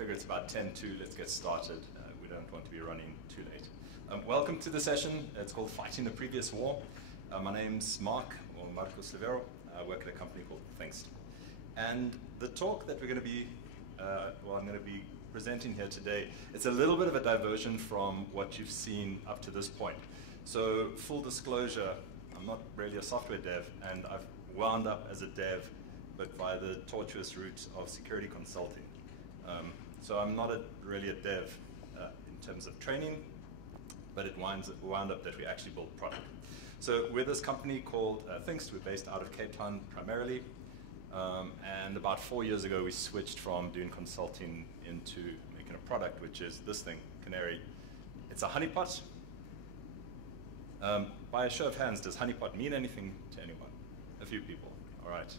figure it's about 10:02. Let's get started. We don't want to be running too late. Welcome to the session. It's called Fighting the Previous War. My name's Mark, or Marco Slaviero. I work at a company called Thinkst. And the talk that we're going to be, I'm going to be presenting here today, it's a little bit of a diversion from what you've seen up to this point. So full disclosure, I'm not really a software dev, and I've wound up as a dev, but by the tortuous route of security consulting. So I'm not really a dev in terms of training, but it wound up that we actually build product. So we're this company called Thinkst. We're based out of Cape Town primarily. And about 4 years ago, we switched from doing consulting into making a product, which is this thing, Canary. It's a honeypot. By a show of hands, does honeypot mean anything to anyone? A few people. All right.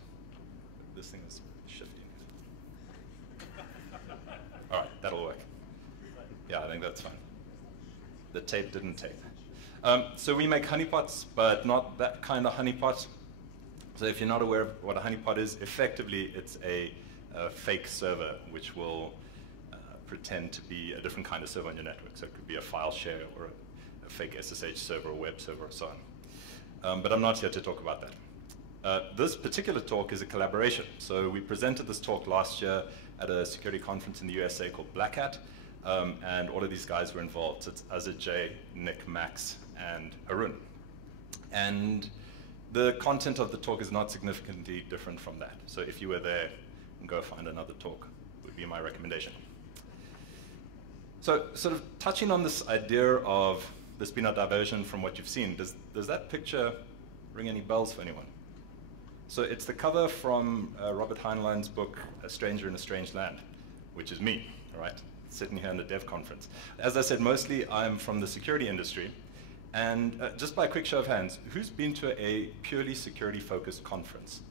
This thing is shifting. All right, that'll work. Yeah, I think that's fine. The tape didn't tape. So we make honeypots, but not that kind of honeypot. So if you're not aware of what a honeypot is, effectively it's a fake server which will pretend to be a different kind of server on your network. So it could be a file share or a fake SSH server or web server or so on. But I'm not here to talk about that. This particular talk is a collaboration. So we presented this talk last year at a security conference in the USA called Black Hat. And all of these guys were involved. So it's Azad J, Nick, Max, and Arun. And the content of the talk is not significantly different from that. So if you were there, go find another talk, would be my recommendation. So sort of touching on this idea of this being a diversion from what you've seen, does that picture ring any bells for anyone? So it's the cover from Robert Heinlein's book, A Stranger in a Strange Land, which is me, all right? Sitting here in the dev conference. As I said, mostly I'm from the security industry. And just by a quick show of hands, who's been to a purely security-focused conference?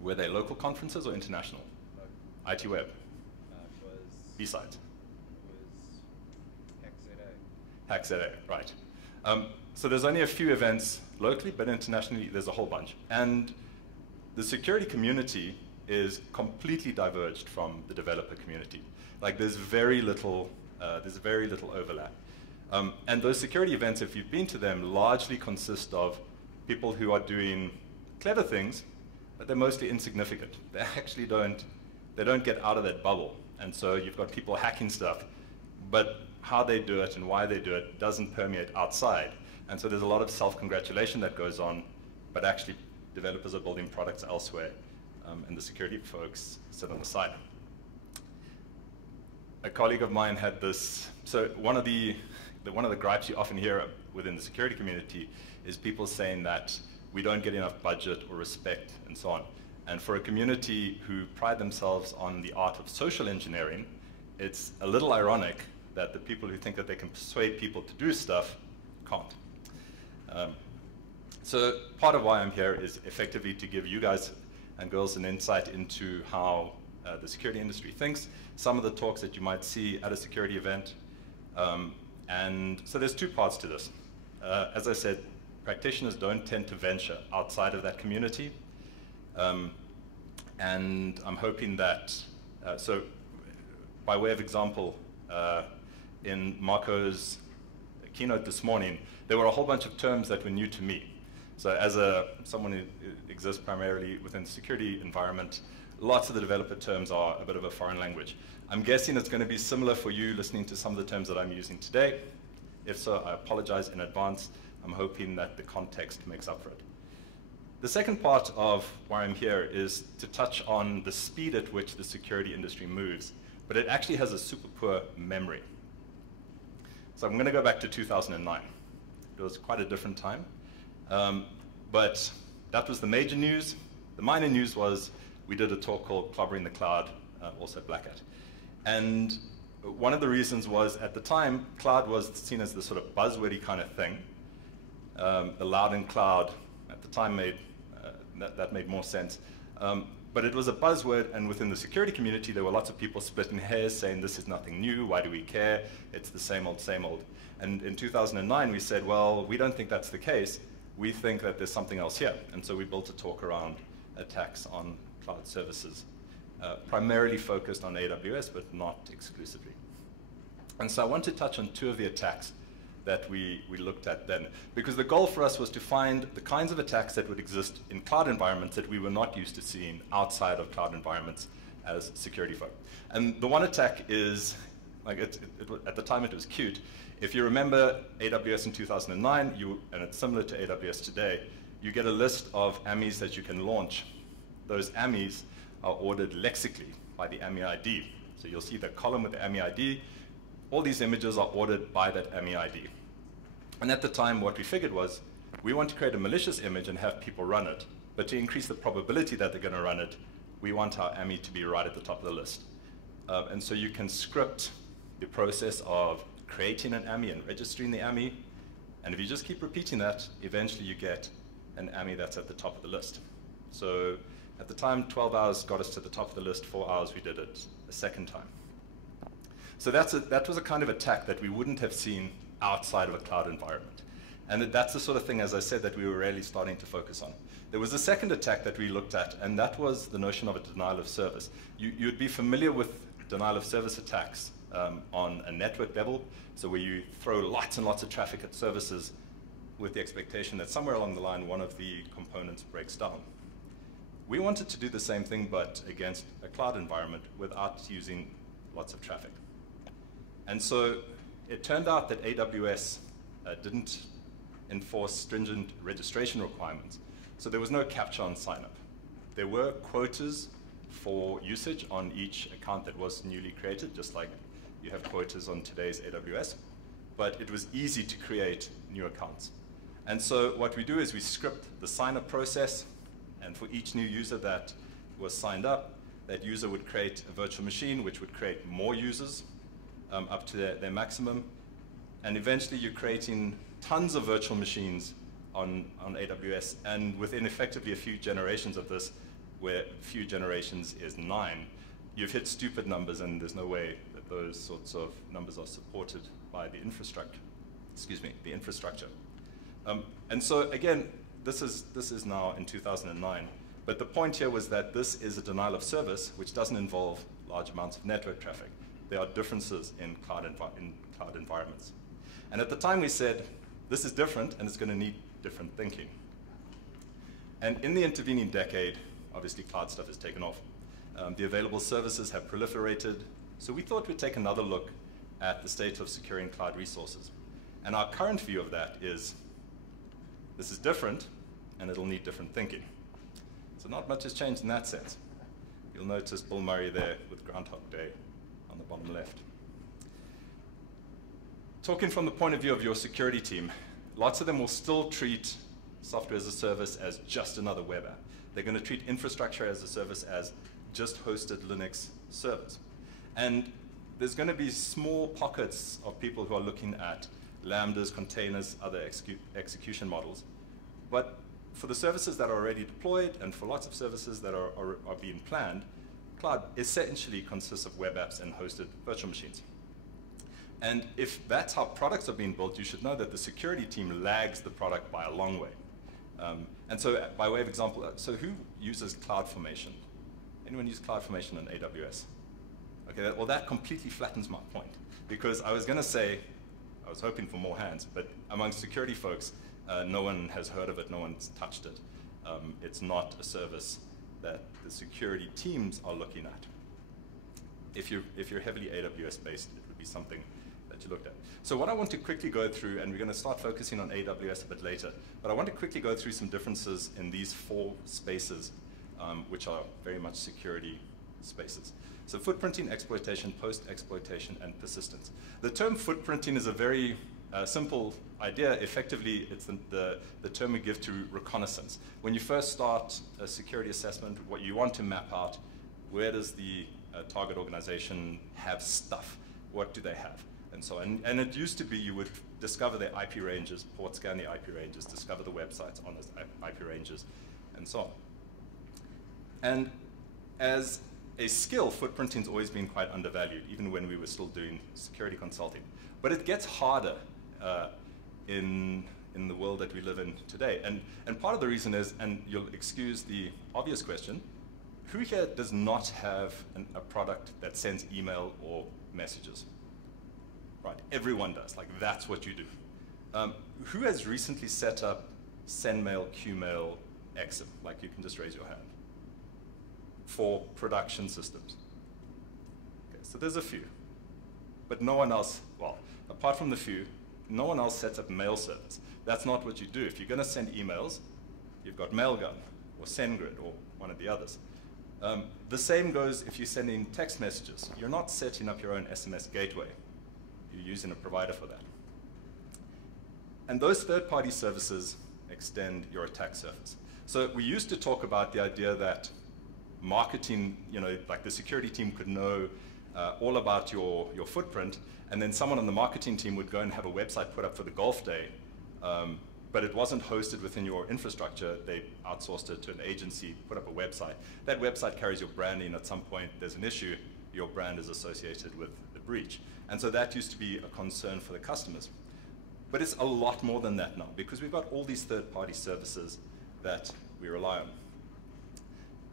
Were they local conferences or international? IT Web? B-Sides? HackZA, right. So there's only a few events locally, but internationally there's a whole bunch. And the security community is completely diverged from the developer community. Like there's very little overlap. And those security events, if you've been to them, largely consist of people who are doing clever things, but they're mostly insignificant. They actually don't get out of that bubble. And so you've got people hacking stuff, but how they do it and why they do it doesn't permeate outside. And so there's a lot of self-congratulation that goes on, but actually developers are building products elsewhere, and the security folks sit on the side. A colleague of mine had this, so one of the gripes you often hear within the security community is people saying that we don't get enough budget or respect and so on. And for a community who pride themselves on the art of social engineering, it's a little ironic that the people who think that they can persuade people to do stuff can't. So part of why I'm here is effectively to give you guys and girls an insight into how the security industry thinks, some of the talks that you might see at a security event. And so there's two parts to this. As I said, practitioners don't tend to venture outside of that community. And I'm hoping that, so by way of example, in Marco's keynote this morning, there were a whole bunch of terms that were new to me. So as someone who exists primarily within the security environment, lots of the developer terms are a bit of a foreign language. I'm guessing it's going to be similar for you listening to some of the terms that I'm using today. If so, I apologize in advance. I'm hoping that the context makes up for it. The second part of why I'm here is to touch on the speed at which the security industry moves, but it actually has a super poor memory. So I'm going to go back to 2009. It was quite a different time. But that was the major news. The minor news was we did a talk called Clobbering the Cloud, also at Black Hat. And one of the reasons was, at the time, cloud was seen as the sort of buzzwordy kind of thing. The loud and cloud, at the time, that made more sense. But it was a buzzword, and within the security community, there were lots of people splitting hairs, saying this is nothing new, why do we care? It's the same old, same old. And in 2009, we said, well, we don't think that's the case. We think that there's something else here. And so we built a talk around attacks on cloud services. primarily focused on AWS, but not exclusively. And so I want to touch on two of the attacks that we looked at then, because the goal for us was to find the kinds of attacks that would exist in cloud environments that we were not used to seeing outside of cloud environments as security folk. And the one attack is, like at the time it was cute. If you remember AWS in 2009, and it's similar to AWS today, you get a list of AMIs that you can launch. Those AMIs are ordered lexically by the AMI ID. So you'll see the column with the AMI ID. All these images are ordered by that AMI ID. And at the time, what we figured was, we want to create a malicious image and have people run it. But to increase the probability that they're going to run it, we want our AMI to be right at the top of the list. And so you can script the process of creating an AMI and registering the AMI. And if you just keep repeating that, eventually you get an AMI that's at the top of the list. So at the time, 12 hours got us to the top of the list. 4 hours, we did it a second time. So that was a kind of attack that we wouldn't have seen outside of a cloud environment. And that's the sort of thing, as I said, that we were really starting to focus on. There was a second attack that we looked at, and that was the notion of a denial of service. You'd be familiar with denial of service attacks on a network level, so where you throw lots and lots of traffic at services with the expectation that somewhere along the line one of the components breaks down. We wanted to do the same thing, but against a cloud environment without using lots of traffic. And so it turned out that AWS didn't enforce stringent registration requirements. So there was no captcha on sign-up. There were quotas for usage on each account that was newly created, just like you have quotas on today's AWS. But it was easy to create new accounts. And so what we do is we script the sign-up process, and for each new user that was signed up, that user would create a virtual machine, which would create more users up to their maximum. And eventually you're creating tons of virtual machines on AWS, and within effectively a few generations of this, where few generations is 9, you've hit stupid numbers, and there's no way that those sorts of numbers are supported by the infrastructure. The infrastructure. And so again, this is now in 2009. But the point here was that this is a denial of service, which doesn't involve large amounts of network traffic. There are differences in cloud environments. And at the time we said, this is different, and it's going to need different thinking. And in the intervening decade, obviously cloud stuff has taken off. The available services have proliferated. So we thought we'd take another look at the state of securing cloud resources. And our current view of that is, this is different, and it'll need different thinking. So not much has changed in that sense. You'll notice Bill Murray there with Groundhog Day on the bottom left. Talking from the point of view of your security team, lots of them will still treat software as a service as just another web app. They're going to treat infrastructure as a service as just hosted Linux servers. And there's going to be small pockets of people who are looking at lambdas, containers, other execution models. But for the services that are already deployed, and for lots of services that are being planned, cloud essentially consists of web apps and hosted virtual machines. And if that's how products are being built, you should know that the security team lags the product by a long way. And so by way of example, so who uses CloudFormation? Anyone use CloudFormation on AWS? Okay, well that completely flattens my point. Because I was going to say, I was hoping for more hands, but among security folks, no one has heard of it, no one's touched it. It's not a service that the security teams are looking at. If you're heavily AWS based, it would be something that you looked at. So what I want to quickly go through, and we're going to start focusing on AWS a bit later, but I want to quickly go through some differences in these 4 spaces, which are very much security spaces. So footprinting, exploitation, post-exploitation, and persistence. The term footprinting is a very simple idea. Effectively, it's the term we give to reconnaissance. When you first start a security assessment, what you want to map out, where does the target organization have stuff? What do they have? And so on. And it used to be you would discover their IP ranges, port scan the IP ranges, discover the websites on those IP ranges, and so on. And as a skill, footprinting's always been quite undervalued, even when we were still doing security consulting. But it gets harder in the world that we live in today. And part of the reason is, and you'll excuse the obvious question, who here does not have a product that sends email or messages? Right, everyone does. Like, that's what you do. Who has recently set up SendMail, QMail, Exim? Like, you can just raise your hand. For production systems. Okay, so there's a few. But no one else, well, apart from the few, no one else sets up mail servers. That's not what you do. If you're going to send emails, you've got Mailgun or SendGrid or one of the others. The same goes if you're sending text messages. You're not setting up your own SMS gateway. You're using a provider for that. And those third-party services extend your attack surface. So we used to talk about the idea that marketing, like the security team could know all about your footprint, and then someone on the marketing team would go and have a website put up for the golf day, but it wasn't hosted within your infrastructure. They outsourced it to an agency, put up a website. That website carries your branding. At some point, there's an issue. Your brand is associated with the breach. And so that used to be a concern for the customers. But it's a lot more than that now, because we've got all these third-party services that we rely on.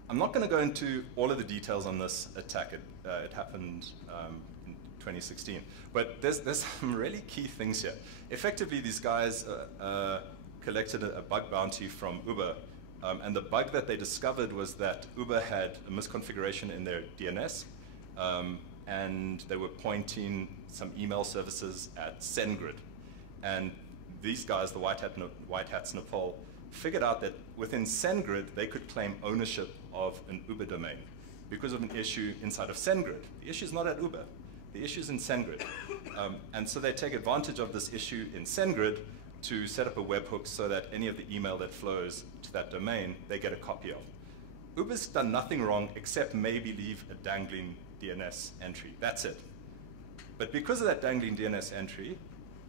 I'm not going to go into all of the details on this attack. It happened in 2016. But there's some really key things here. Effectively, these guys collected a bug bounty from Uber. And the bug that they discovered was that Uber had a misconfiguration in their DNS. And they were pointing some email services at SendGrid. And these guys, the white hats Nepal, figured out that within SendGrid, they could claim ownership of an Uber domain because of an issue inside of SendGrid. The issue is not at Uber. The issue is in SendGrid. And so they take advantage of this issue in SendGrid to set up a webhook so that any of the email that flows to that domain, they get a copy of. Uber's done nothing wrong except maybe leave a dangling DNS entry. That's it. But because of that dangling DNS entry,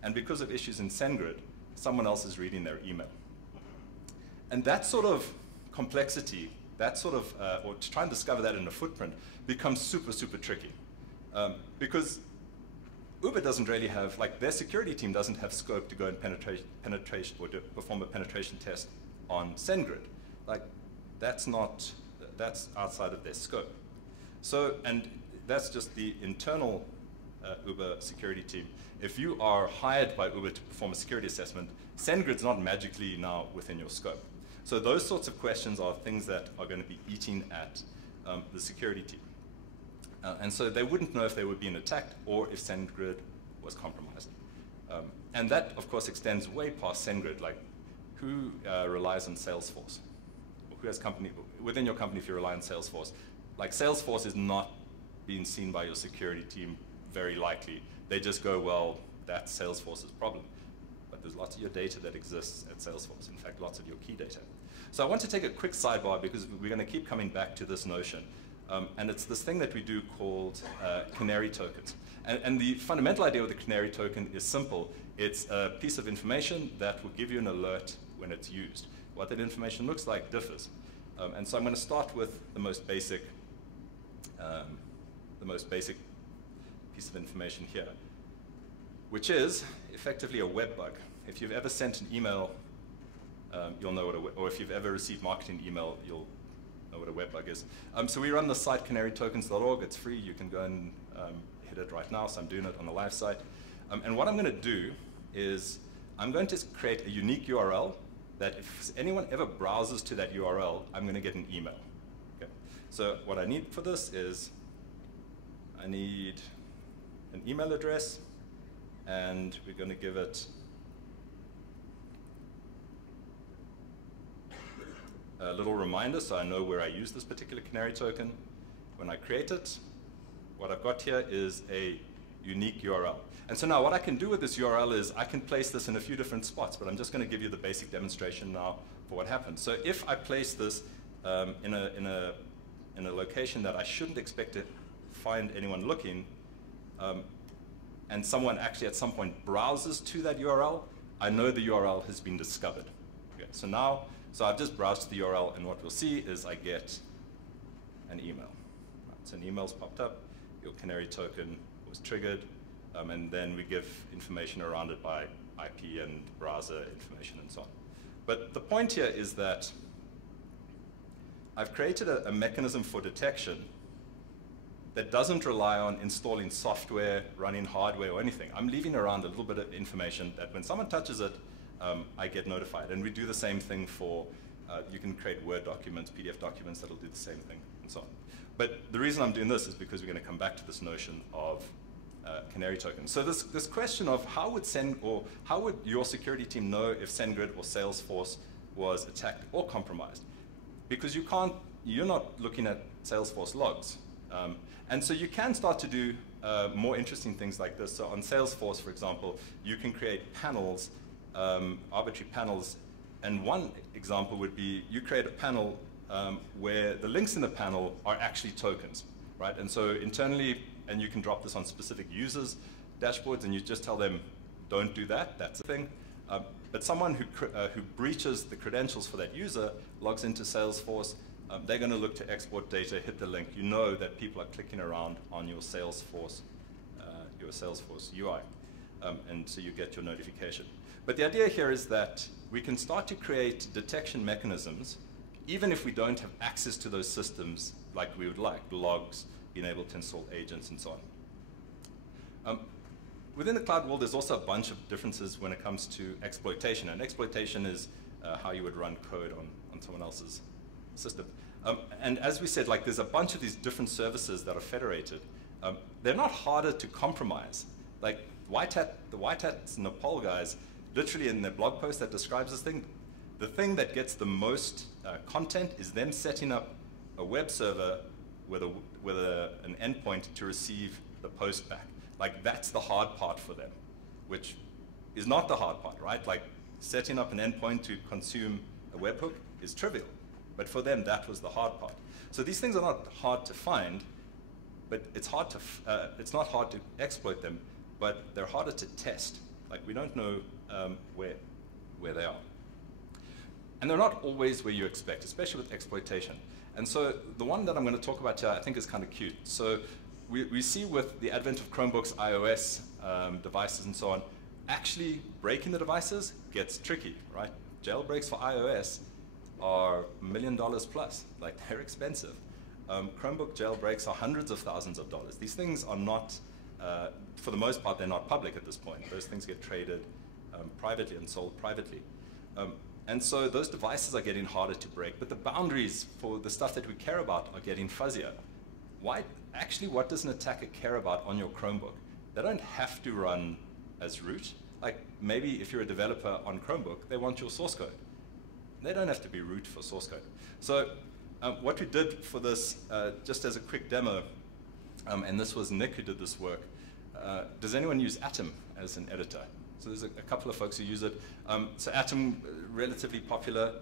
and because of issues in SendGrid, someone else is reading their email. And that sort of complexity, or to try and discover that in a footprint, becomes super, super tricky. Because Uber doesn't really have, like, their security team doesn't have scope to go and or to perform a penetration test on SendGrid. Like, that's outside of their scope. So, and that's just the internal Uber security team. If you are hired by Uber to perform a security assessment, SendGrid's not magically now within your scope. So those sorts of questions are things that are going to be eating at the security team. And so they wouldn't know if they were being attacked or if SendGrid was compromised. And that, of course, extends way past SendGrid. Like, who relies on Salesforce? Or who has within your company, if you rely on Salesforce? Like, Salesforce is not being seen by your security team very likely. They just go, well, that's Salesforce's problem. But there's lots of your data that exists at Salesforce. In fact, lots of your key data. So I want to take a quick sidebar because we're going to keep coming back to this notion. And it's this thing that we do called canary tokens. And the fundamental idea of the canary token is simple. It's a piece of information that will give you an alert when it's used. What that information looks like differs. And so I'm going to start with the most basic piece of information here, which is effectively a web bug. If you've ever sent an email, you'll know what or if you've ever received marketing email, you'll know what a web bug is. So we run the site canarytokens.org. It's free. You can go and hit it right now. So I'm doing it on the live site. And what I'm going to do is I'm going to create a unique URL that if anyone ever browses to that URL, I'm going to get an email. Okay. So what I need for this is I need an email address, and we're going to give it a little reminder so I know where I use this particular canary token. When I create it, what I've got here is a unique URL. And so now what I can do with this URL is I can place this in a few different spots, but I'm just going to give you the basic demonstration now for what happens. So if I place this in a location that I shouldn't expect to find anyone looking, and someone actually at some point browses to that URL, I know the URL has been discovered. Okay, so I've just browsed to the URL, and what we'll see is I get an email. So an email's popped up, your canary token was triggered, and then we give information around it by IP and browser information and so on. But the point here is that I've created a mechanism for detection that doesn't rely on installing software, running hardware, or anything. I'm leaving around a little bit of information that when someone touches it, I get notified. And we do the same thing for, you can create Word documents, PDF documents that'll do the same thing, and so on. But the reason I'm doing this is because we're going to come back to this notion of canary tokens. So this question of how would your security team know if SendGrid or Salesforce was attacked or compromised? Because you're not looking at Salesforce logs. And so you can start to do more interesting things like this. So on Salesforce, for example, you can create panels, arbitrary panels. And one example would be you create a panel where the links in the panel are actually tokens, right? And so internally, and you can drop this on specific users' dashboards, and you just tell them, don't do that, that's a thing. But someone who breaches the credentials for that user logs into Salesforce, they're going to look to export data, hit the link. You know that people are clicking around on your Salesforce UI, and so you get your notification. But the idea here is that we can start to create detection mechanisms, even if we don't have access to those systems like we would like, logs, being able to install agents, and so on. Within the cloud world, there's also a bunch of differences when it comes to exploitation. And exploitation is how you would run code on someone else's system. And as we said, like, there's a bunch of these different services that are federated. They're not harder to compromise. Like the White Hats and the Nepal guys, literally in their blog post that describes this thing, the thing that gets the most content is them setting up a web server with an endpoint to receive the post back. Like, that's the hard part for them, which is not the hard part, right? Like, setting up an endpoint to consume a webhook is trivial. But for them, that was the hard part. So these things are not hard to find, but it's not hard to exploit them, but they're harder to test. Like, we don't know where they are. And they're not always where you expect, especially with exploitation. And so the one that I'm going to talk about here, I think, is kind of cute. So we see with the advent of Chromebooks, iOS devices, and so on, actually breaking the devices gets tricky, right? Jailbreaks for iOS are $1 million plus. Like, they're expensive. Chromebook jailbreaks are hundreds of thousands of dollars. These things are not, for the most part, they're not public at this point. Those things get traded privately and sold privately. And so those devices are getting harder to break, but the boundaries for the stuff that we care about are getting fuzzier. Actually, what does an attacker care about on your Chromebook? They don't have to run as root. Like, maybe if you're a developer on Chromebook, they want your source code. They don't have to be root for source code. So what we did for this, just as a quick demo, and this was Nick who did this work, does anyone use Atom as an editor? So there's a couple of folks who use it. So Atom, relatively popular.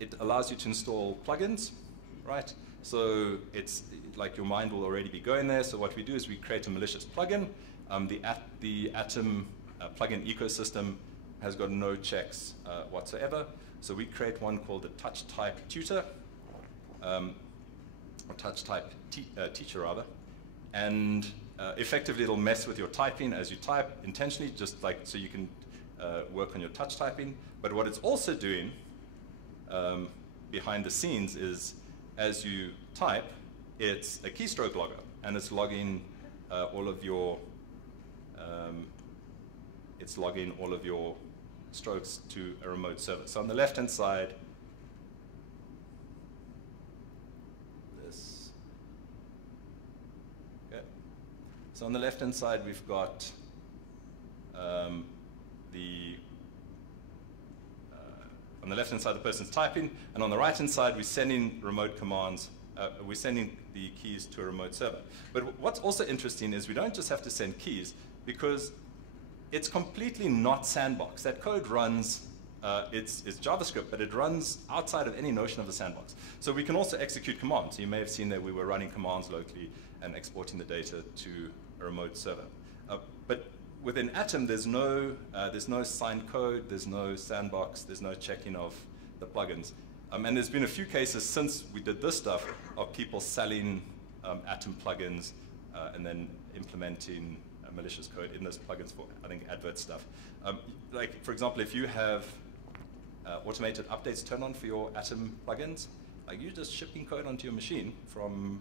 It allows you to install plugins, right? So it's like your mind will already be going there. So what we do is we create a malicious plugin. The Atom plugin ecosystem has got no checks whatsoever. So we create one called the touch type tutor, or touch type teacher rather. And effectively, it'll mess with your typing as you type intentionally, just like so you can work on your touch typing. But what it's also doing behind the scenes is, as you type, it's a keystroke logger, and it's logging all of your strokes to a remote server. So on the left-hand side, so on the left-hand side, we've got on the left-hand side, the person's typing, and on the right-hand side, we're sending remote commands. We're sending the keys to a remote server. But what's also interesting is we don't just have to send keys, because it's completely not sandbox. That code runs, it's JavaScript, but it runs outside of any notion of a sandbox. So we can also execute commands. You may have seen that we were running commands locally and exporting the data to a remote server. But within Atom, there's no signed code, there's no sandbox, there's no checking of the plugins. And there's been a few cases since we did this stuff of people selling Atom plugins and then implementing malicious code in those plugins for, I think, advert stuff. Like, for example, if you have automated updates turned on for your Atom plugins, Like, you're just shipping code onto your machine from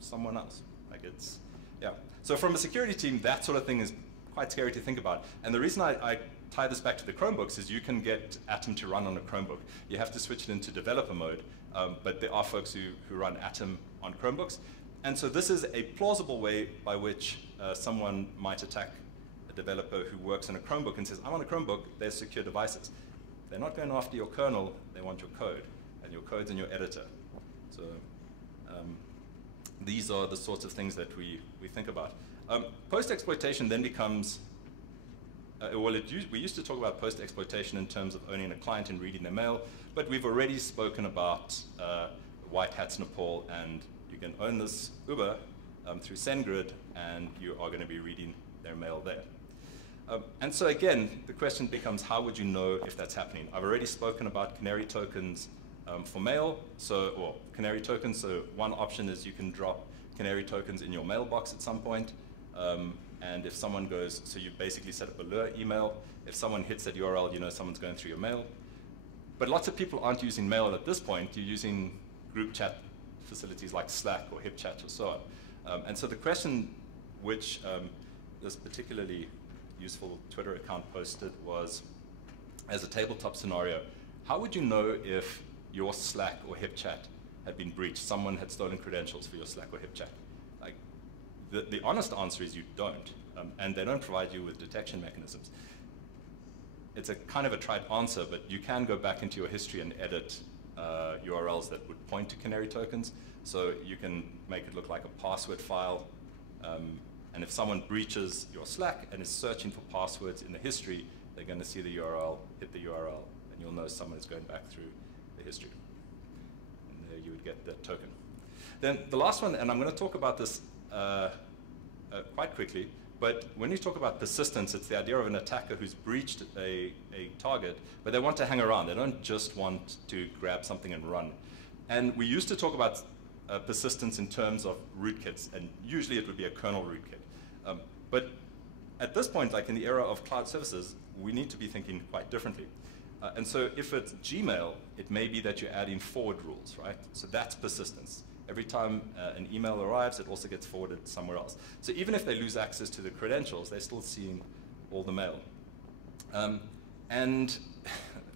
someone else. Like, it's, yeah. So from a security team, that sort of thing is quite scary to think about. And the reason I tie this back to the Chromebooks is you can get Atom to run on a Chromebook. You have to switch it into developer mode, but there are folks who run Atom on Chromebooks. And so this is a plausible way by which someone might attack a developer who works on a Chromebook and says, I'm on a Chromebook, there's secure devices. They're not going after your kernel, they want your code, and your code's in your editor. So these are the sorts of things that we think about. Post-exploitation then becomes, we used to talk about post-exploitation in terms of owning a client and reading their mail, but we've already spoken about white hats Nepal, and you can own this Uber through SendGrid, and you are going to be reading their mail there. And so again, the question becomes, how would you know if that's happening? I've already spoken about canary tokens for mail, or canary tokens. So one option is you can drop canary tokens in your mailbox at some point. And if someone goes, so you basically set up a lure email. If someone hits that URL, you know someone's going through your mail. But lots of people aren't using mail at this point. You're using group chat facilities like Slack or HipChat or so on. And so the question which this particularly useful Twitter account posted was, as a tabletop scenario, how would you know if your Slack or HipChat had been breached? Someone had stolen credentials for your Slack or HipChat. Like, the honest answer is you don't, and they don't provide you with detection mechanisms. It's a kind of a trite answer, but you can go back into your history and edit URLs that would point to canary tokens. So you can make it look like a password file. And if someone breaches your Slack and is searching for passwords in the history, they're going to see the URL, hit the URL, and you'll know someone is going back through the history. And there you would get that token. Then the last one, and I'm going to talk about this quite quickly, but when you talk about persistence, it's the idea of an attacker who's breached a target, but they want to hang around. They don't just want to grab something and run. And we used to talk about persistence in terms of rootkits, and usually it would be a kernel rootkit. But at this point, like in the era of cloud services, we need to be thinking quite differently. And so if it's Gmail, it may be that you're adding forward rules, right? So that's persistence. Every time an email arrives, it also gets forwarded somewhere else. So even if they lose access to the credentials, they're still seeing all the mail. And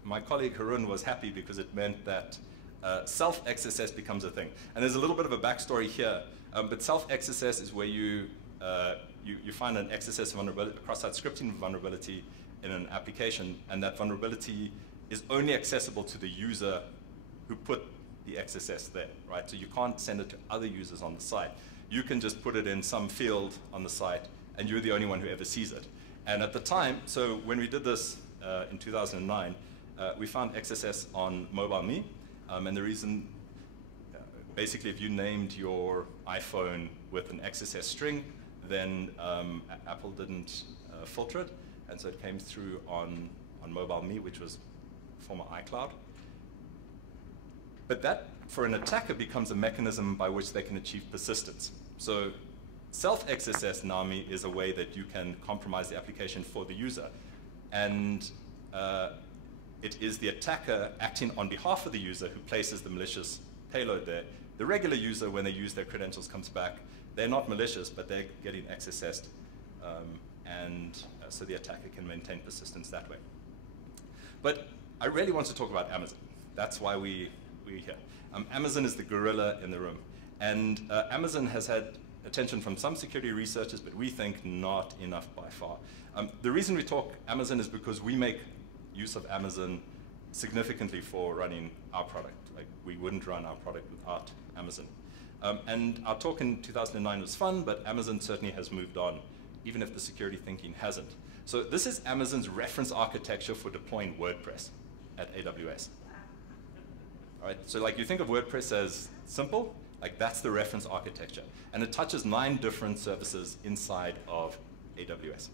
my colleague Harun was happy because it meant that self-XSS becomes a thing. And there's a little bit of a backstory here, but self-XSS is where you find an XSS vulnerability, a cross-site scripting vulnerability in an application, and that vulnerability is only accessible to the user who put the XSS there, right? So you can't send it to other users on the site. You can just put it in some field on the site, and you're the only one who ever sees it. And at the time, so when we did this in 2009, we found XSS on MobileMe, and the reason, basically, if you named your iPhone with an XSS string, then Apple didn't filter it, and so it came through on MobileMe, which was former iCloud. But that, for an attacker, becomes a mechanism by which they can achieve persistence. So self-XSS, NAMI, is a way that you can compromise the application for the user. And it is the attacker acting on behalf of the user who places the malicious payload there. The regular user, when they use their credentials, comes back. They're not malicious, but they're getting XSS'd. So the attacker can maintain persistence that way. But I really want to talk about Amazon. That's why we're here. Amazon is the gorilla in the room. And Amazon has had attention from some security researchers, but we think not enough by far. The reason we talk Amazon is because we make use of Amazon significantly for running our product. Like, we wouldn't run our product without Amazon. And our talk in 2009 was fun, but Amazon certainly has moved on, even if the security thinking hasn't. So this is Amazon's reference architecture for deploying WordPress at AWS. All right, so like, you think of WordPress as simple, like that's the reference architecture. And it touches 9 different services inside of AWS.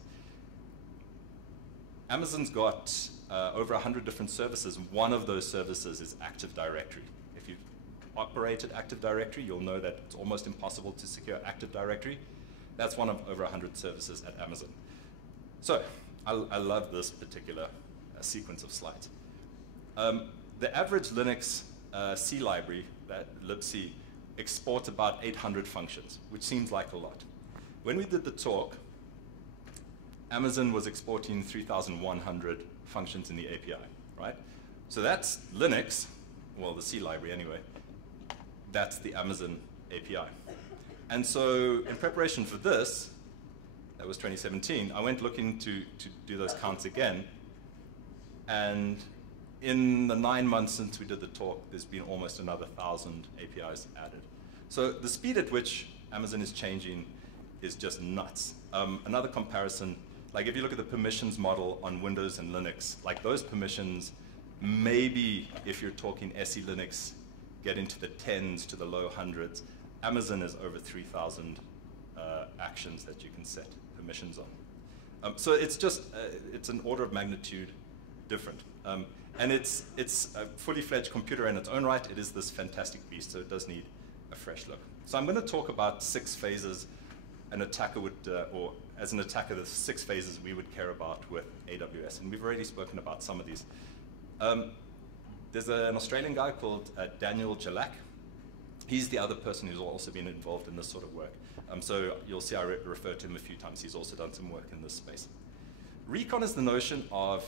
Amazon's got over 100 different services. One of those services is Active Directory. If you've operated Active Directory, you'll know that it's almost impossible to secure Active Directory. That's one of over 100 services at Amazon. So I love this particular sequence of slides. The average Linux C library, that libc, exports about 800 functions, which seems like a lot. When we did the talk, Amazon was exporting 3,100 functions in the API, right? So that's Linux, well, the C library anyway. That's the Amazon API. And so in preparation for this, that was 2017, I went looking to do those counts again. And in the 9 months since we did the talk, there's been almost another 1,000 APIs added. So the speed at which Amazon is changing is just nuts. Another comparison, like if you look at the permissions model on Windows and Linux, like those permissions, maybe if you're talking SE Linux, get into the tens to the low hundreds. Amazon is over 3,000 actions that you can set permissions on. So it's just, it's an order of magnitude different. And it's a fully fledged computer in its own right. It is this fantastic beast, so it does need a fresh look. So I'm going to talk about 6 phases an attacker would, or as an attacker, the 6 phases we would care about with AWS. And we've already spoken about some of these. There's an Australian guy called Daniel Jalak. He's the other person who's also been involved in this sort of work. So you'll see I refer to him a few times. He's also done some work in this space. Recon is the notion of,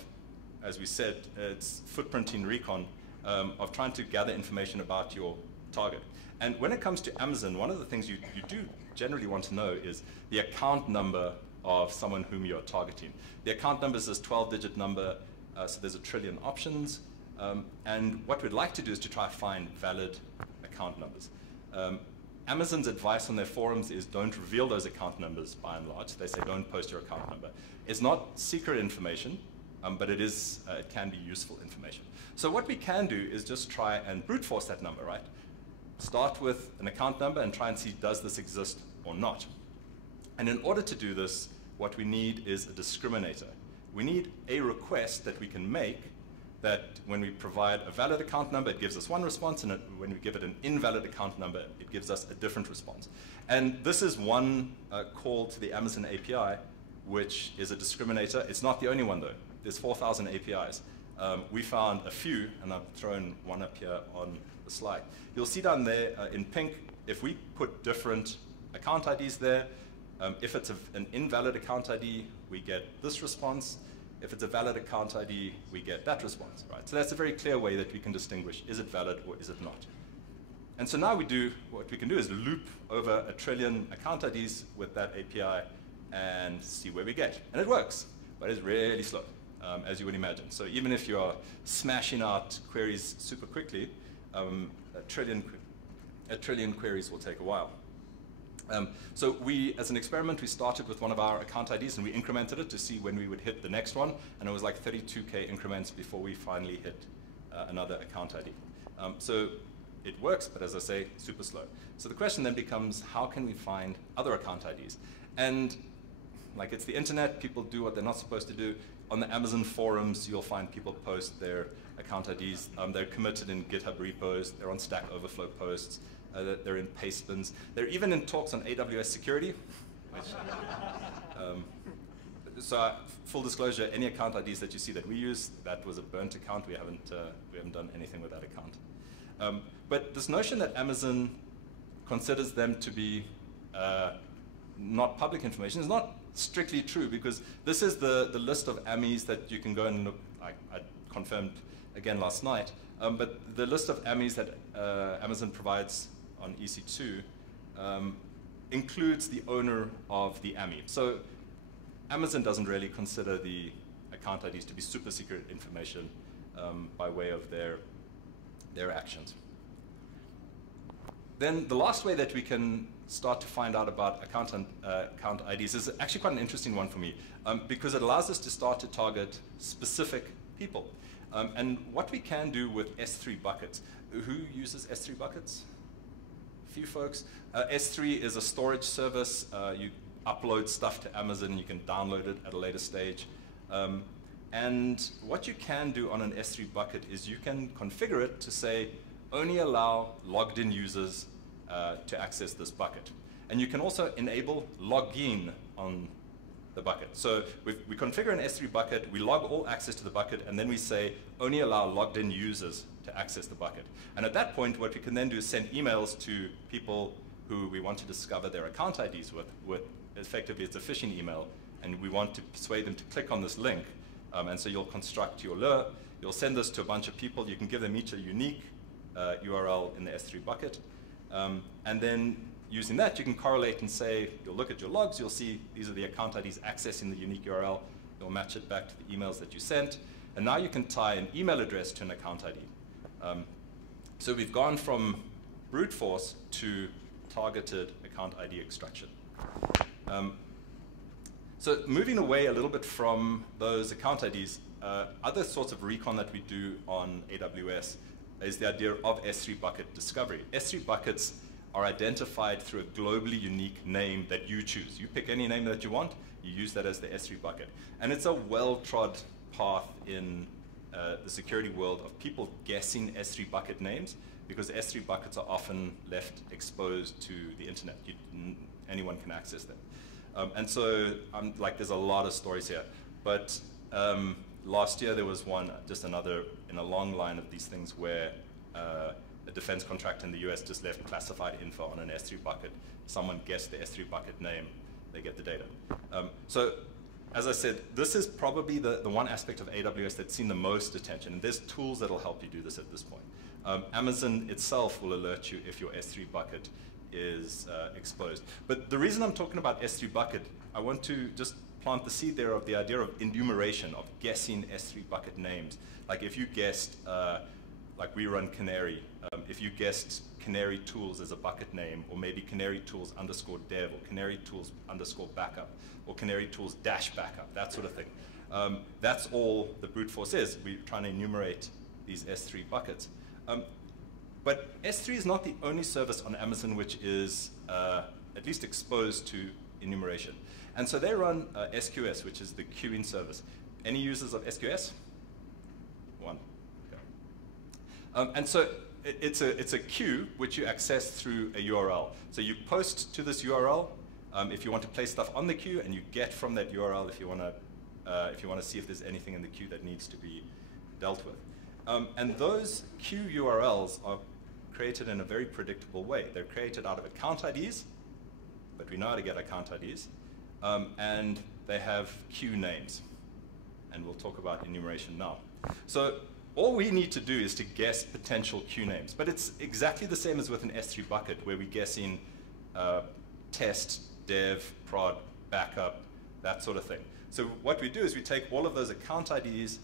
as we said, it's footprinting recon, of trying to gather information about your target. And when it comes to Amazon, one of the things you do generally want to know is the account number of someone whom you're targeting. The account number is this 12-digit number, so there's 1 trillion options. And what we'd like to do is to try to find valid account numbers. Amazon's advice on their forums is don't reveal those account numbers by and large. They say don't post your account number. It's not secret information, but it is, it can be useful information. So what we can do is just try and brute force that number, right? Start with an account number and try and see does this exist or not. And in order to do this, what we need is a discriminator. We need a request that we can make that when we provide a valid account number, it gives us one response, and when we give it an invalid account number, it gives us a different response. And this is one call to the Amazon API, which is a discriminator. It's not the only one, though. There's 4,000 APIs. We found a few, and I've thrown one up here on the slide. You'll see down there in pink, if we put different account IDs there, if it's an invalid account ID, we get this response. If it's a valid account ID, we get that response, right? So that's a very clear way that we can distinguish, is it valid or is it not? And so now what we can do is loop over 1 trillion account IDs with that API and see where we get. And it works, but it's really slow, as you would imagine. So even if you are smashing out queries super quickly, 1 trillion queries will take a while. So we, as an experiment, we started with one of our account IDs and we incremented it to see when we would hit the next one, and it was like 32K increments before we finally hit another account ID. So it works, but as I say, super slow. So the question then becomes, how can we find other account IDs? And like it's the internet, people do what they're not supposed to do. On the Amazon forums, you'll find people post their account IDs. They're committed in GitHub repos, they're on Stack Overflow posts, they're in paste bins. They're even in talks on AWS security. So full disclosure, any account IDs that you see that we use, that was a burnt account. We haven't done anything with that account. But this notion that Amazon considers them to be not public information is not strictly true, because this is the list of AMIs that you can go and look. I confirmed again last night, but the list of AMIs that Amazon provides on EC2 includes the owner of the AMI. So Amazon doesn't really consider the account IDs to be super secret information by way of their actions. Then the last way that we can start to find out about account IDs is actually quite an interesting one for me, because it allows us to start to target specific people. And what we can do with S3 buckets. Who uses S3 buckets? A few folks. S3 is a storage service. You upload stuff to Amazon, you can download it at a later stage. And what you can do on an S3 bucket is you can configure it to say, only allow logged in users to access this bucket. And you can also enable login on the bucket. So we configure an S3 bucket, we log all access to the bucket, and then we say only allow logged in users to access the bucket. And at that point, what we can then do is send emails to people who we want to discover their account IDs with effectively it's a phishing email, and we want to persuade them to click on this link. And so you'll construct your lure, you'll send this to a bunch of people, you can give them each a unique URL in the S3 bucket. And then using that, you can correlate and say, you'll look at your logs, you'll see these are the account IDs accessing the unique URL, you'll match it back to the emails that you sent, and now you can tie an email address to an account ID. So we've gone from brute force to targeted account ID extraction. So moving away a little bit from those account IDs, other sorts of recon that we do on AWS is the idea of S3 bucket discovery. S3 buckets are identified through a globally unique name that you choose. You pick any name that you want, you use that as the S3 bucket. And it's a well-trod path in the security world of people guessing S3 bucket names, because S3 buckets are often left exposed to the internet. Anyone can access them. And so there's a lot of stories here. But last year there was one, just another in a long line of these things where a defense contractor in the US just left classified info on an S3 bucket. Someone guessed the S3 bucket name, they get the data. So as I said, this is probably the one aspect of AWS that's seen the most attention. And there's tools that'll help you do this at this point. Amazon itself will alert you if your S3 bucket is exposed. But the reason I'm talking about S3 bucket, I want to just plant the seed there of the idea of enumeration, of guessing S3 bucket names. Like if you guessed, like we run Canary, if you guessed Canary Tools as a bucket name, or maybe Canary Tools _dev, or Canary Tools _backup, or Canary Tools -backup, that sort of thing. That's all the brute force is. We're trying to enumerate these S3 buckets. But S3 is not the only service on Amazon which is at least exposed to enumeration. And so they run SQS, which is the queuing service. Any users of SQS? One. Okay. And so it's a queue which you access through a URL. So you post to this URL if you want to place stuff on the queue, and you get from that URL if you want to see if there's anything in the queue that needs to be dealt with. And those queue URLs are created in a very predictable way. They're created out of account IDs, but we know how to get account IDs, and they have queue names. And we'll talk about enumeration now. So all we need to do is to guess potential queue names. But it's exactly the same as with an S3 bucket, where we're guessing test, dev, prod, backup, that sort of thing. So what we do is we take all of those account IDs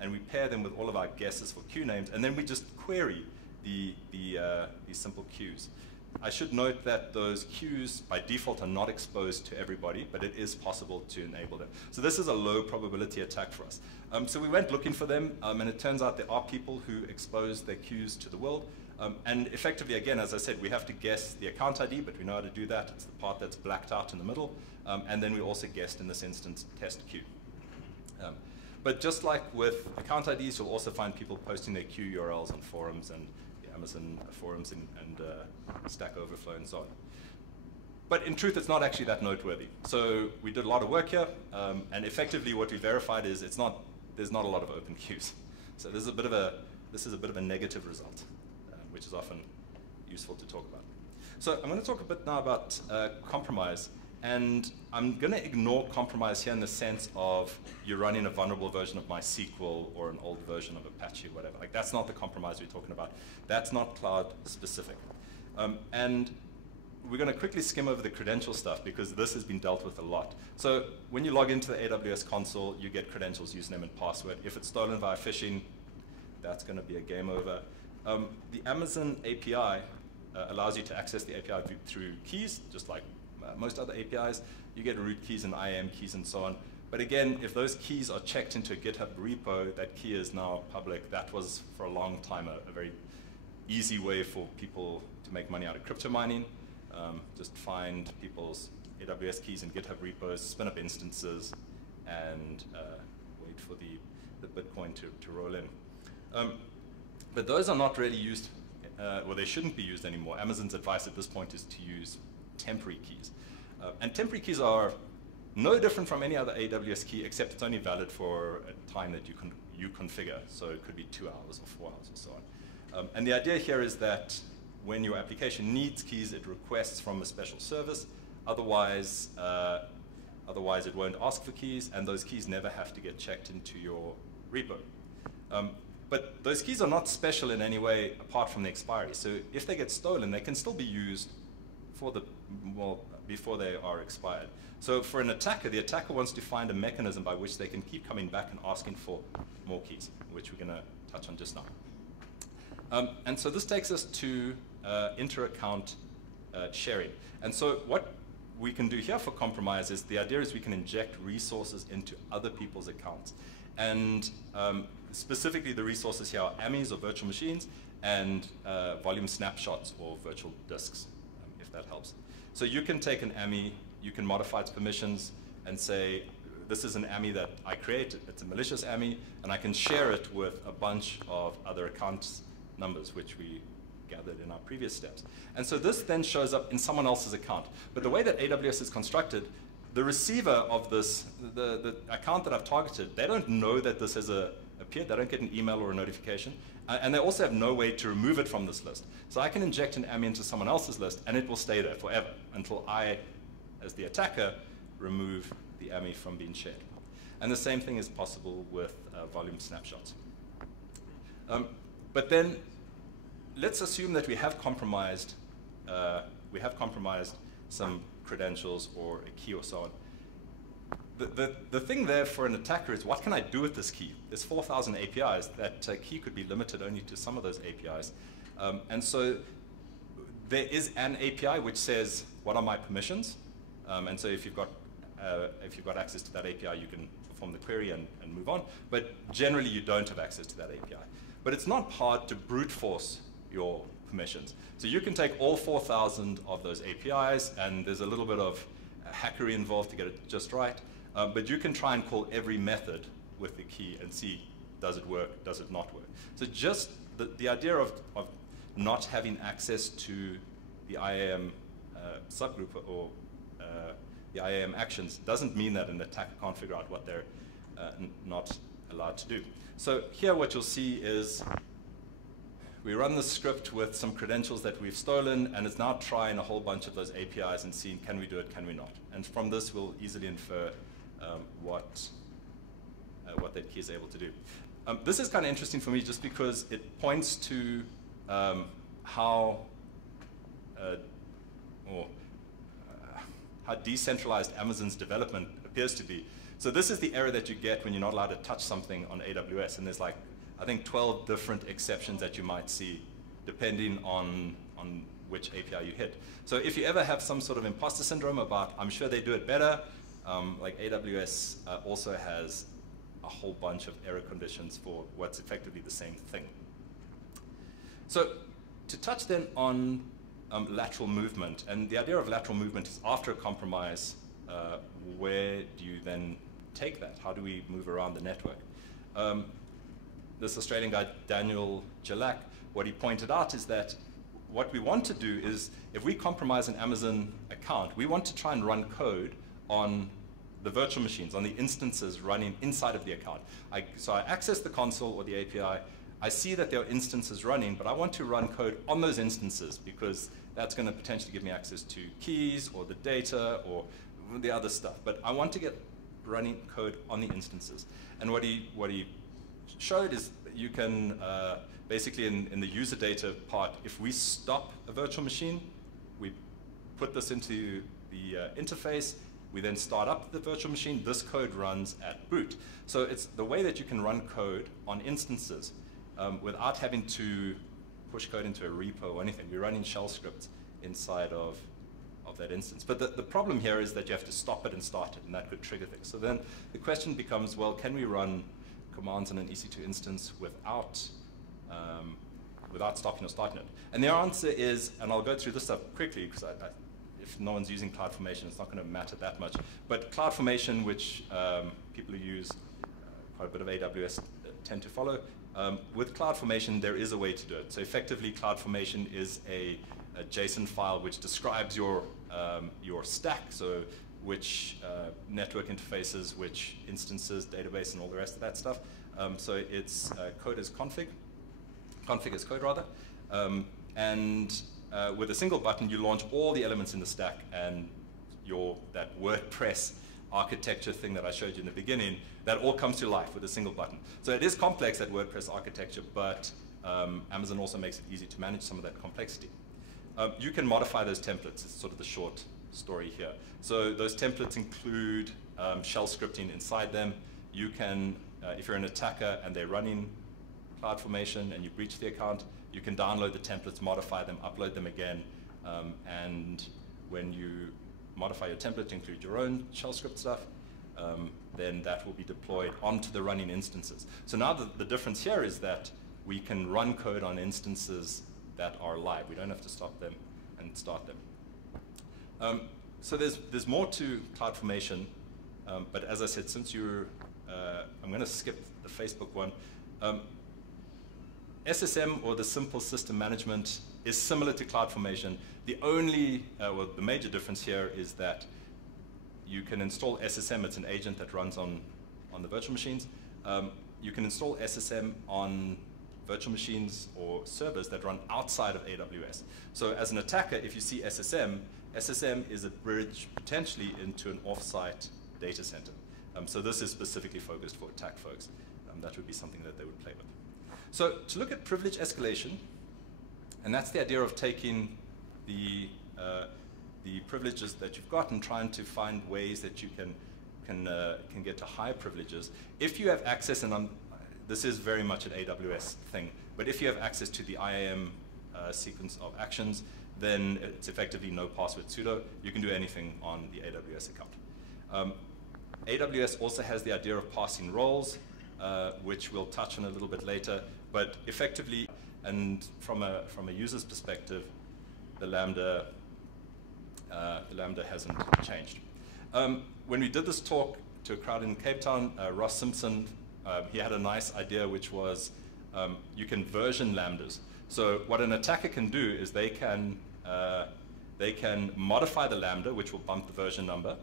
and we pair them with all of our guesses for queue names, and then we just query these simple queues. I should note that those queues by default are not exposed to everybody, but it is possible to enable them. So this is a low probability attack for us. So we went looking for them, and it turns out there are people who expose their queues to the world. And effectively, again, as I said, we have to guess the account ID, but we know how to do that. It's the part that's blacked out in the middle. And then we also guessed, in this instance, test queue. But just like with account IDs, you'll also find people posting their queue URLs on forums and Amazon forums and Stack Overflow and so on. But in truth, it's not actually that noteworthy. So we did a lot of work here, and effectively what we verified is there's not a lot of open queues. So this is a bit of a negative result, which is often useful to talk about. So I'm going to talk a bit now about compromise. And I'm going to ignore compromise here in the sense of you're running a vulnerable version of MySQL or an old version of Apache or whatever. Like, that's not the compromise we're talking about. That's not cloud specific. And we're going to quickly skim over the credential stuff because this has been dealt with a lot. So when you log into the AWS console, you get credentials, username, and password. If it's stolen via phishing, that's going to be a game over. The Amazon API allows you to access the API through keys, just like most other APIs. You get root keys and IAM keys and so on. But again, if those keys are checked into a GitHub repo, that key is now public. That was for a long time a very easy way for people to make money out of crypto mining. Just find people's AWS keys in GitHub repos, spin up instances, and wait for the Bitcoin to roll in. But those are not really used, well, they shouldn't be used anymore. Amazon's advice at this point is to use temporary keys. And temporary keys are no different from any other AWS key, except it's only valid for a time that you configure. So it could be 2 hours or 4 hours or so on. And the idea here is that when your application needs keys, it requests from a special service. Otherwise, it won't ask for keys, and those keys never have to get checked into your repo. But those keys are not special in any way apart from the expiry. So if they get stolen, they can still be used before they are expired. So for an attacker, the attacker wants to find a mechanism by which they can keep coming back and asking for more keys, which we're going to touch on just now. And so this takes us to inter-account sharing. And so what we can do here for compromise is the idea is we can inject resources into other people's accounts. And specifically the resources here are AMIs or virtual machines and volume snapshots or virtual disks, if that helps. So you can take an AMI, you can modify its permissions and say, this is an AMI that I created, it's a malicious AMI, and I can share it with a bunch of other account numbers, which we gathered in our previous steps. And so this then shows up in someone else's account. But the way that AWS is constructed, the receiver of this, the account that I've targeted, they don't know that this has appeared. They don't get an email or a notification. And they also have no way to remove it from this list. So I can inject an AMI into someone else's list, and it will stay there forever until I, as the attacker, remove the AMI from being shared. And the same thing is possible with volume snapshots. But then let's assume that we have compromised some credentials or a key or so on. The thing there for an attacker is, what can I do with this key? There's 4,000 APIs. That key could be limited only to some of those APIs. And so there is an API which says, what are my permissions? And so if you've got access to that API, you can perform the query and move on. But generally, you don't have access to that API. But it's not hard to brute force your permissions. So you can take all 4,000 of those APIs, and there's a little bit of hackery involved to get it just right. But you can try and call every method with the key and see, does it work, does it not work? So just the idea of not having access to the IAM subgroup or the IAM actions doesn't mean that an attacker can't figure out what they're not allowed to do. So here what you'll see is we run the script with some credentials that we've stolen, and it's now trying a whole bunch of those APIs and seeing, can we do it, can we not? And from this, we'll easily infer what that key is able to do. This is kind of interesting for me just because it points to how decentralized Amazon's development appears to be. So this is the error that you get when you're not allowed to touch something on AWS, and there's like, I think 12 different exceptions that you might see depending on which API you hit. So if you ever have some sort of imposter syndrome about, I'm sure they do it better, like AWS also has a whole bunch of error conditions for what's effectively the same thing. So to touch then on lateral movement, and the idea of lateral movement is after a compromise, where do you then take that? How do we move around the network? This Australian guy, Daniel Jalak, what he pointed out is that what we want to do is, if we compromise an Amazon account, we want to try and run code on the virtual machines, on the instances running inside of the account. So I access the console or the API, I see that there are instances running, but I want to run code on those instances because that's going to potentially give me access to keys or the data or the other stuff. But I want to get running code on the instances. And what he showed is you can basically in the user data part, if we stop a virtual machine, we put this into the interface, we then start up the virtual machine, this code runs at boot. So it's the way that you can run code on instances without having to push code into a repo or anything. We're running shell scripts inside of that instance. But the problem here is that you have to stop it and start it, and that could trigger things. So then the question becomes, well, can we run commands in an EC2 instance without stopping or starting it? And the answer is, and I'll go through this stuff quickly because if no one's using CloudFormation, it's not going to matter that much. But CloudFormation, which people who use quite a bit of AWS tend to follow, with CloudFormation, there is a way to do it. So effectively, CloudFormation is a JSON file which describes your stack. So which network interfaces, which instances, database, and all the rest of that stuff. So it's code as config as code rather. And with a single button, you launch all the elements in the stack, and that WordPress architecture thing that I showed you in the beginning, that all comes to life with a single button. So it is complex, that WordPress architecture, but Amazon also makes it easy to manage some of that complexity. You can modify those templates. It's sort of the short story here. So those templates include shell scripting inside them. You can, if you're an attacker and they're running CloudFormation and you breach the account, you can download the templates, modify them, upload them again, and when you modify your template to include your own shell script stuff, then that will be deployed onto the running instances. So now the difference here is that we can run code on instances that are live. We don't have to stop them and start them. So there's more to CloudFormation, but as I said, since you're, I'm going to skip the Facebook one. SSM, or the simple system management, is similar to CloudFormation. The only, well, the major difference here is that you can install SSM. It's an agent that runs on the virtual machines. You can install SSM on virtual machines or servers that run outside of AWS. So as an attacker, if you see SSM, SSM is a bridge potentially into an offsite data center. So this is specifically focused for attack folks. That would be something that they would play with. So to look at privilege escalation, and that's the idea of taking the privileges that you've got and trying to find ways that you can get to higher privileges. If you have access, and this is very much an AWS thing, but if you have access to the IAM sequence of actions, then it's effectively no password sudo. You can do anything on the AWS account. AWS also has the idea of passing roles, which we'll touch on a little bit later, but effectively, and from a user's perspective, the Lambda hasn't changed. When we did this talk to a crowd in Cape Town, Ross Simpson, he had a nice idea, which was you can version Lambdas. So what an attacker can do is they can modify the Lambda, which will bump the version number,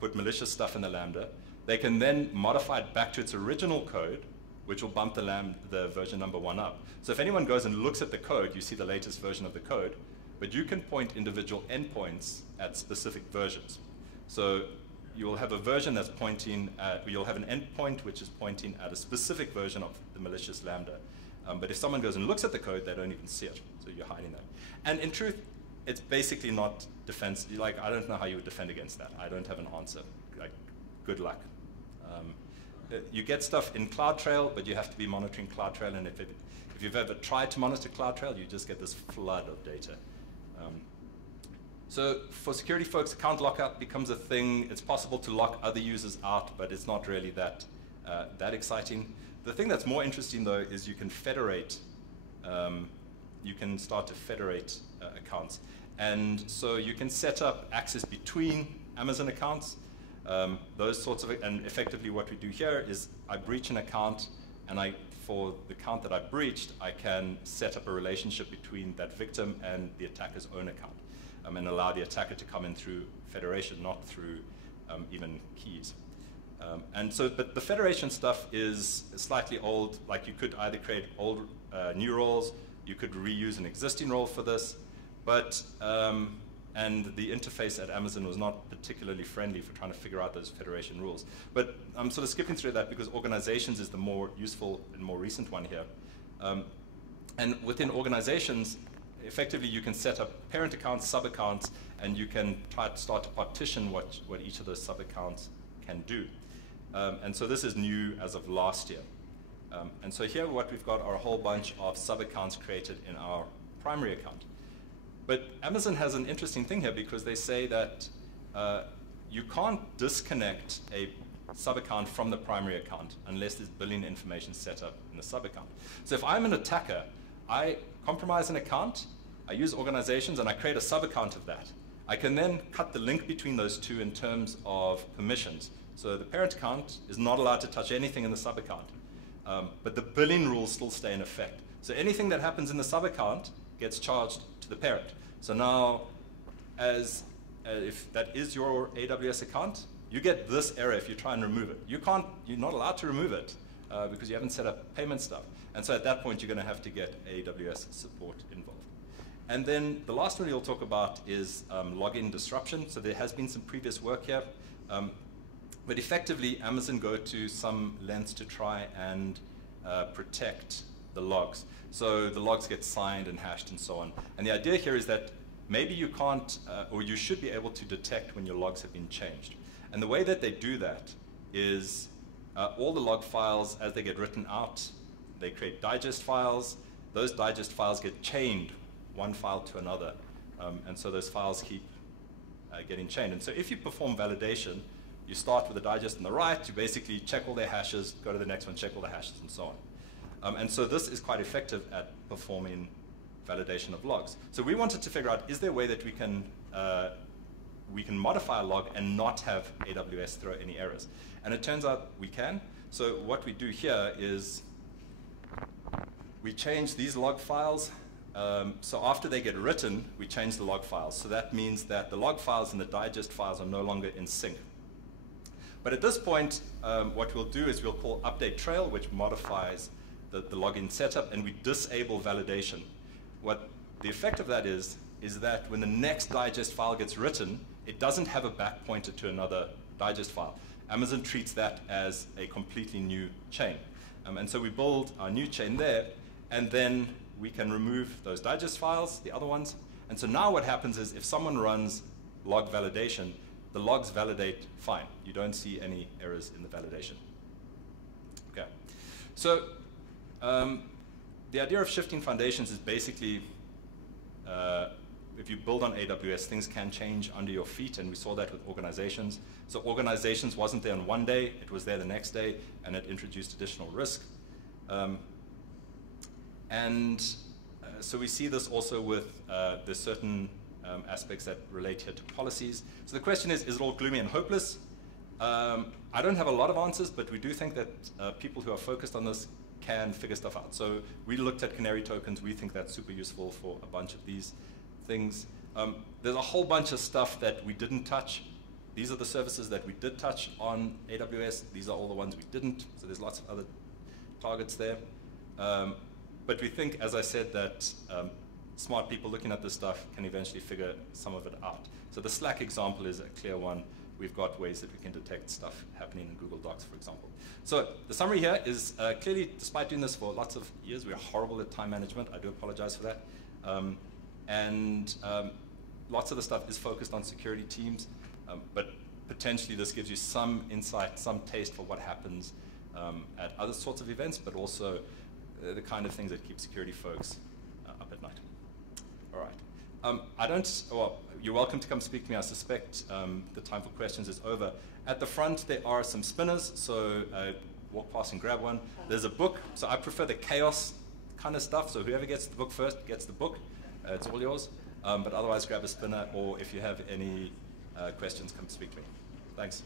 put malicious stuff in the Lambda. They can then modify it back to its original code, which will bump the version number 1 up. So if anyone goes and looks at the code, you see the latest version of the code, but you can point individual endpoints at specific versions. So you'll have a version that's pointing at, you'll have an endpoint which is pointing at a specific version of the malicious Lambda. But if someone goes and looks at the code, they don't even see it. So you're hiding that. And in truth, it's basically not defense. Like, I don't know how you would defend against that. I don't have an answer. Like, good luck. You get stuff in CloudTrail, but you have to be monitoring CloudTrail. And if you've ever tried to monitor CloudTrail, you just get this flood of data. So for security folks, account lockout becomes a thing. It's possible to lock other users out, but it's not really that exciting. The thing that's more interesting, though, is you can federate. You can start to federate accounts. And so you can set up access between Amazon accounts. Those sorts of, and effectively what we do here is I breach an account, and for the account that I breached, I can set up a relationship between that victim and the attacker's own account, and allow the attacker to come in through federation, not through even keys. And so, but the federation stuff is slightly old. Like, you could either create new roles, you could reuse an existing role for this, but and the interface at Amazon was not particularly friendly for trying to figure out those federation rules. But I'm sort of skipping through that because organizations is the more useful and more recent one here. And within organizations, effectively you can set up parent accounts, sub-accounts, and you can start to partition what each of those sub-accounts can do. And so this is new as of last year. And so here what we've got are a whole bunch of sub-accounts created in our primary account. But Amazon has an interesting thing here because they say that you can't disconnect a sub-account from the primary account unless there's billing information set up in the sub-account. So if I'm an attacker, I compromise an account, I use organizations, and I create a sub-account of that. I can then cut the link between those two in terms of permissions. So the parent account is not allowed to touch anything in the sub-account. But the billing rules still stay in effect. So anything that happens in the sub-account gets charged to the parent. So now, as if that is your AWS account, you get this error if you try and remove it. You're not allowed to remove it because you haven't set up payment stuff. And so at that point, you're going to have to get AWS support involved. And then the last one we'll talk about is login disruption. So there has been some previous work here. But effectively, Amazon go to some lengths to try and protect the logs. So the logs get signed and hashed and so on. And the idea here is that maybe you can't, or you should be able to detect when your logs have been changed. And the way that they do that is all the log files, as they get written out, they create digest files. Those digest files get chained one file to another. And so those files keep getting chained. And so if you perform validation, you start with the digest on the right, you basically check all their hashes, go to the next one, check all the hashes, and so on. And so this is quite effective at performing validation of logs. So we wanted to figure out, is there a way that we can modify a log and not have AWS throw any errors? And it turns out we can. So what we do here is we change these log files. So after they get written, we change the log files. So that means that the log files and the digest files are no longer in sync. But at this point, what we'll do is we'll call update trail, which modifies the login setup, and we disable validation. What the effect of that is that when the next digest file gets written, it doesn't have a back pointer to another digest file. Amazon treats that as a completely new chain. And so we build our new chain there, and then we can remove those digest files, the other ones. And so now what happens is if someone runs log validation, the logs validate fine. You don't see any errors in the validation. Okay. So the idea of shifting foundations is basically if you build on AWS, things can change under your feet, and we saw that with organizations. So organizations wasn't there on one day, it was there the next day, and it introduced additional risk. So we see this also with there's certain aspects that relate here to policies. So the question is it all gloomy and hopeless? I don't have a lot of answers, but we do think that people who are focused on this can figure stuff out. So we looked at canary tokens. We think that's super useful for a bunch of these things. There's a whole bunch of stuff that we didn't touch. These are the services that we did touch on AWS. These are all the ones we didn't. So there's lots of other targets there. But we think, as I said, that smart people looking at this stuff can eventually figure some of it out. So the Slack example is a clear one. We've got ways that we can detect stuff happening in Google Docs, for example. So the summary here is clearly, despite doing this for lots of years, we're horrible at time management. I do apologize for that. Lots of the stuff is focused on security teams, but potentially this gives you some insight, some taste for what happens at other sorts of events, but also the kind of things that keep security folks up at night. All right. Well, you're welcome to come speak to me. I suspect the time for questions is over. At the front, there are some spinners, so walk past and grab one. There's a book, so I prefer the chaos kind of stuff, so whoever gets the book first gets the book. It's all yours. But otherwise, grab a spinner, or if you have any questions, come speak to me. Thanks.